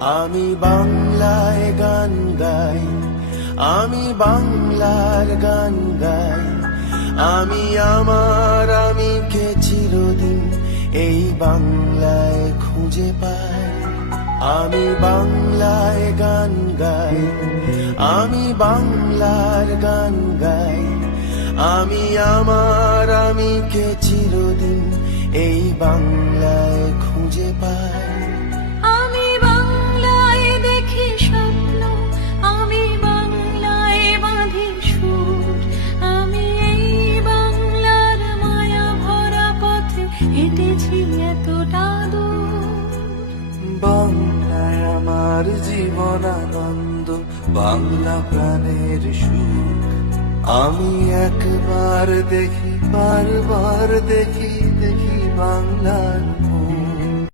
আমি বাংলায় গান গাই, আমি বাংলার গান গাই। আমি আমার আমিকে চিরদিন এই বাংলায় খুঁজে পাই। আমি বাংলায় গান গাই, আমি বাংলার গান গাই। আমি আমার আমিকে চিরদিন এই বাংলায় খুঁজে পাই। আমি বাংলায় দেখি স্বপ্ন, আমি বাংলায় বাঁধি সুর। আমি এই বাংলার মায়া ভরা পথে হেঁটেছি এতটা দূর। বাংলায় আমার জীবন আনন্দ, বাংলা প্রাণের সুখ। আমি একবার দেখি, বারবার দেখি, দেখি বাংলার